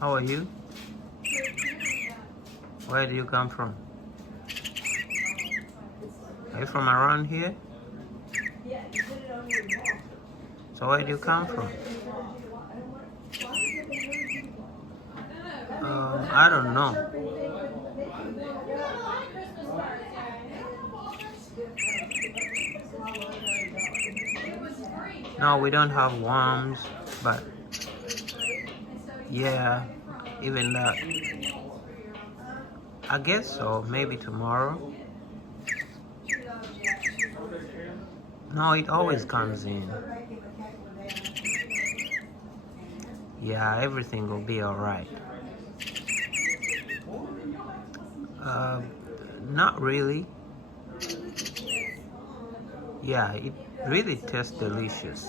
How are you? Where do you come from? Are you from around here? So where do you come from? I don't know. No, we don't have worms, but yeah, even that. I guess so, maybe tomorrow. No, it always comes in. Yeah, everything will be alright. Uh, Not really. Yeah, it really tastes delicious.